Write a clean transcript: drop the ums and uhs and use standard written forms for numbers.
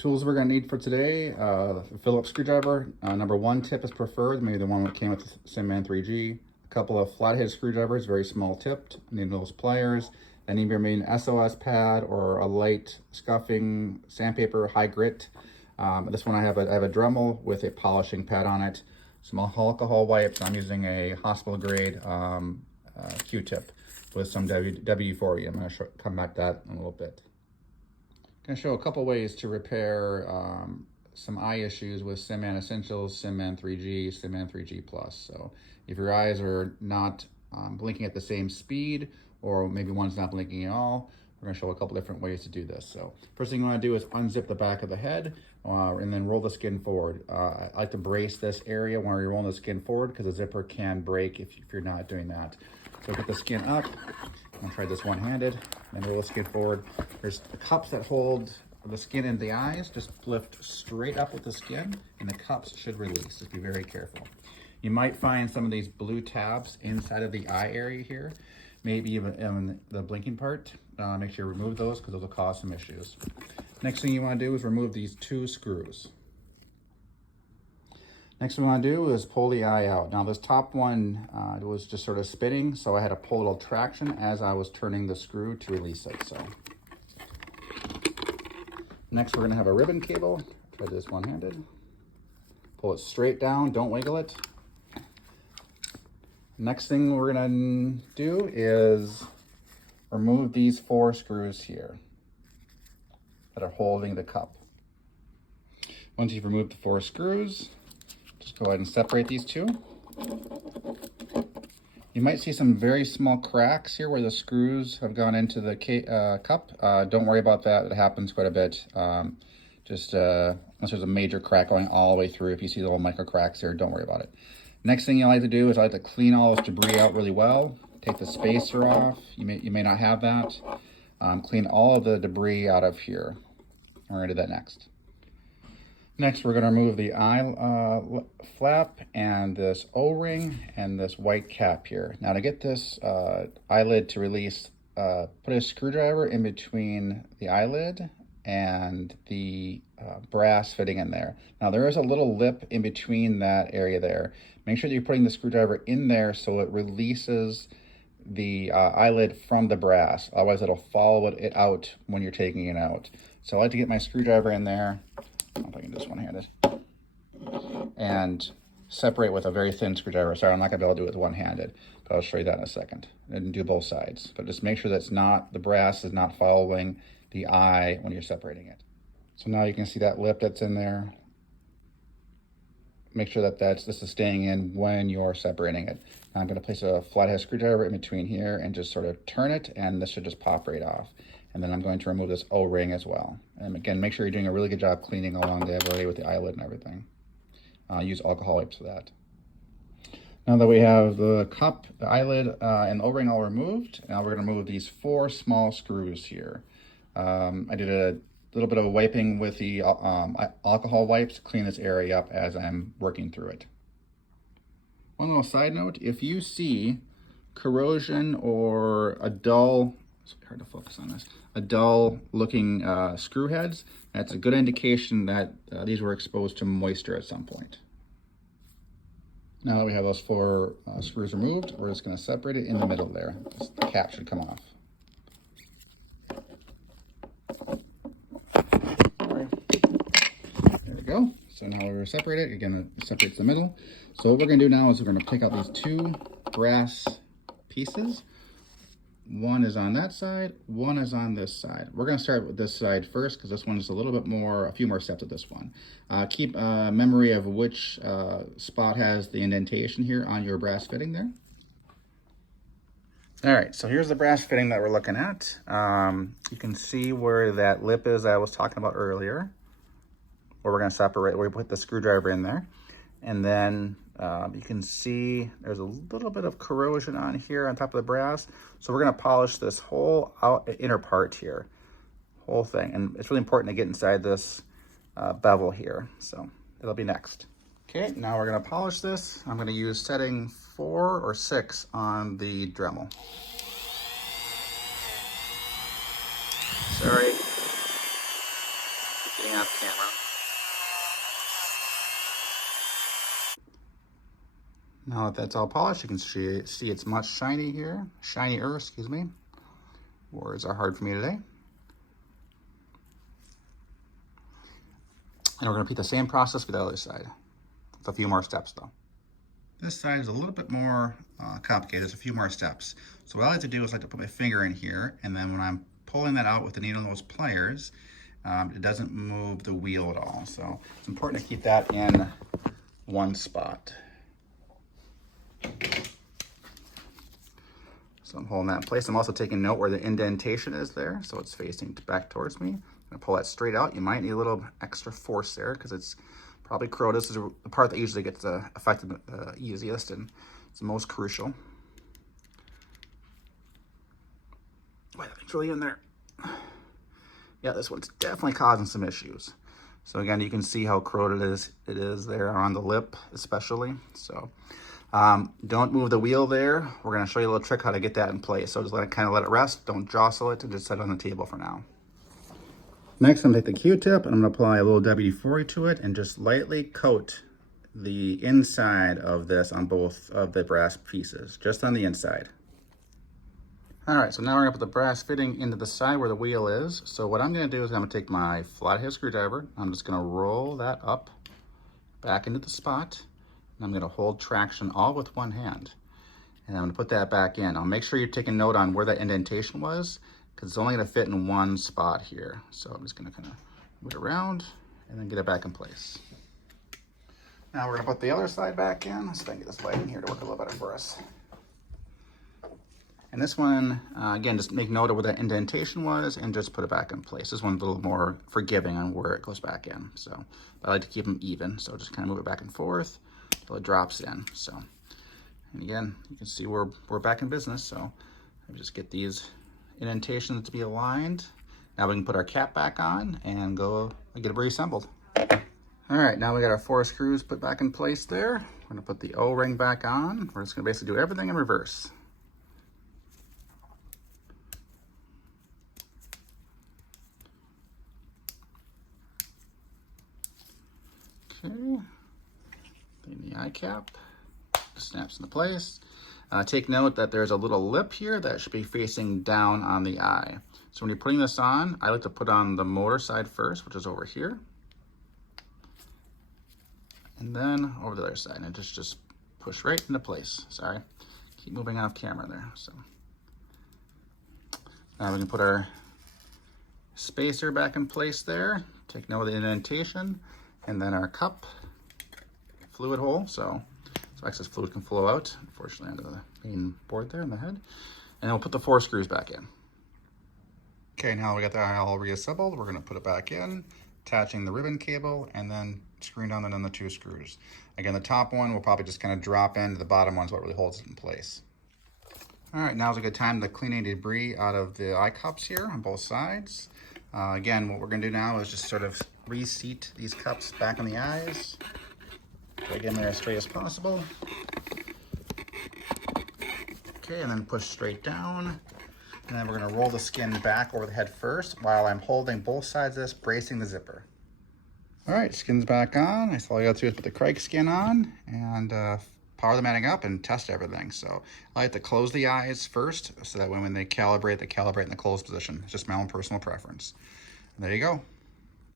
Tools we're going to need for today, Phillips screwdriver. Number 1 tip is preferred, maybe the one that came with SimMan 3G. A couple of flathead screwdrivers, very small tipped. Need those pliers. Then either maybe an SOS pad or a light scuffing sandpaper, high grit. This one I have a Dremel with a polishing pad on it. Some alcohol wipes. I'm using a hospital grade Q-tip with some WD-40. I'm going to come back to that in a little bit. I'm going to show a couple ways to repair some eye issues with SimMan Essentials, SimMan 3G, SimMan 3G Plus. So if your eyes are not blinking at the same speed, or maybe one's not blinking at all, we're going to show a couple different ways to do this. So first thing you want to do is unzip the back of the head and then roll the skin forward. I like to brace this area when you're rolling the skin forward because the zipper can break if you're not doing that. So get the skin up. I'm gonna try this one-handed, then roll the skin forward. There's the cups that hold the skin in the eyes. Just lift straight up with the skin, and the cups should release. Just be very careful. You might find some of these blue tabs inside of the eye area here, maybe even in the blinking part. Make sure you remove those because those will cause some issues. Next thing you want to do is remove these 2 screws. Next thing we want to do is pull the eye out. Now this top one was just sort of spinning, so I had to pull a little traction as I was turning the screw to release it. So next we're going to have a ribbon cable. Try this one-handed. Pull it straight down, don't wiggle it. Next thing we're going to do is remove these 4 screws here that are holding the cup. Once you've removed the 4 screws, just go ahead and separate these 2. You might see some very small cracks here where the screws have gone into the cup. Don't worry about that. It happens quite a bit. Unless there's a major crack going all the way through. If you see the little micro cracks here, don't worry about it. Next thing you like to do is I like to clean all this debris out really well. Take the spacer off. You may not have that. Clean all of the debris out of here. We're going to do that next. Next, we're going to remove the eye flap and this O-ring and this white cap here. Now to get this eyelid to release, put a screwdriver in between the eyelid and the brass fitting in there. Now there is a little lip in between that area there. Make sure that you're putting the screwdriver in there so it releases the eyelid from the brass. Otherwise it'll follow it out when you're taking it out. So I like to get my screwdriver in there. I don't know if I can do this one-handed. And separate with a very thin screwdriver. Sorry, I'm not gonna be able to do it with one-handed, but I'll show you that in a second. And do both sides. But just make sure that's not, the brass is not following the eye when you're separating it. So now you can see that lip that's in there. Make sure that this is staying in when you're separating it. Now I'm gonna place a flathead screwdriver in between here and just sort of turn it, and this should just pop right off. And then I'm going to remove this O-ring as well. And again, make sure you're doing a really good job cleaning along the area with the eyelid and everything. Use alcohol wipes for that. Now that we have the cup, the eyelid, and the O-ring all removed, now we're going to remove these 4 small screws here. I did a little bit of a wiping with the alcohol wipes to clean this area up as I'm working through it. One little side note, if you see corrosion or a dull, it's hard to focus on this, a dull looking screw heads, that's a good indication that these were exposed to moisture at some point. Now that we have those 4 screws removed, we're just going to separate it in the middle there. The cap should come off. There we go. So now we're separated. Again, it separates the middle. So what we're going to do now is we're going to take out these 2 brass pieces. One is on that side, one is on this side. We're going to start with this side first because this one is a few more steps of this one. Keep memory of which spot has the indentation here on your brass fitting there. All right, so here's the brass fitting that we're looking at. You can see where that lip is that I was talking about earlier, where we're going to separate, where we put the screwdriver in there. And then you can see there's a little bit of corrosion on here on top of the brass. So we're going to polish this whole inner part here, whole thing. And it's really important to get inside this bevel here. So it'll be next. Okay, now we're going to polish this. I'm going to use setting 4 or 6 on the Dremel. Sorry. moving off camera. Now that that's all polished, you can see it's much shinier, excuse me. Words are hard for me today. And we're going to repeat the same process for the other side, with a few more steps though. This side is a little bit more complicated. There's a few more steps. So what I like to do is I like to put my finger in here, and then when I'm pulling that out with the needle nose pliers, it doesn't move the wheel at all. So it's important to keep that in one spot. So I'm holding that in place. I'm also taking note where the indentation is there, so it's facing back towards me. I'm gonna pull that straight out. You might need a little extra force there because it's probably corroded. This is the part that usually gets affected the easiest and it's the most crucial. Wait, that thing's really in there. Yeah, this one's definitely causing some issues. So again, you can see how corroded it is there on the lip especially. So don't move the wheel there. We're gonna show you a little trick how to get that in place. So just kind of let it rest. Don't jostle it and just set it on the table for now. Next, I'm gonna take the Q-tip and I'm gonna apply a little WD-40 to it and just lightly coat the inside of this on both of the brass pieces, just on the inside. All right, so now we're gonna put the brass fitting into the side where the wheel is. So what I'm gonna do is I'm gonna take my flathead screwdriver. I'm just gonna roll that up back into the spot. And I'm gonna hold traction all with one hand. And I'm gonna put that back in. I'll make sure you're taking note on where that indentation was, because it's only gonna fit in one spot here. So I'm just gonna kind of move it around and then get it back in place. Now we're gonna put the other side back in. Let's get this light in here to work a little better for us. And this one, again, just make note of where that indentation was and just put it back in place. This one's a little more forgiving on where it goes back in. So I like to keep them even. So just kind of move it back and forth until it drops in. So, and again, you can see we're back in business. So I just get these indentations to be aligned. Now we can put our cap back on and go get it reassembled. All right, now we got our 4 screws put back in place there. We're gonna put the O-ring back on. We're just gonna basically do everything in reverse. Okay, then the eye cap snaps into place. Take note that there's a little lip here that should be facing down on the eye. So when you're putting this on, I like to put on the motor side first, which is over here. And then over the other side, and just push right into place. Sorry, keep moving off camera there. So now we can put our spacer back in place there. Take note of the indentation. And then our cup fluid hole, so excess fluid can flow out, unfortunately, onto the main board there in the head. And then we'll put the 4 screws back in. Okay, now we got that all reassembled. We're gonna put it back in, attaching the ribbon cable, and then screwing down the 2 screws. Again, the top one will probably just kind of drop in, the bottom one's what really holds it in place. All right, now's a good time to clean any debris out of the eye cups here on both sides. Again, what we're gonna do now is just sort of reseat these cups back in the eyes. Get them there as straight as possible. Okay, and then push straight down. And then we're gonna roll the skin back over the head first while I'm holding both sides of this, bracing the zipper. All right, skin's back on. All you gotta do is put the Crike skin on and power the matting up and test everything. So I like to close the eyes first so that when they calibrate in the closed position. It's just my own personal preference. And there you go.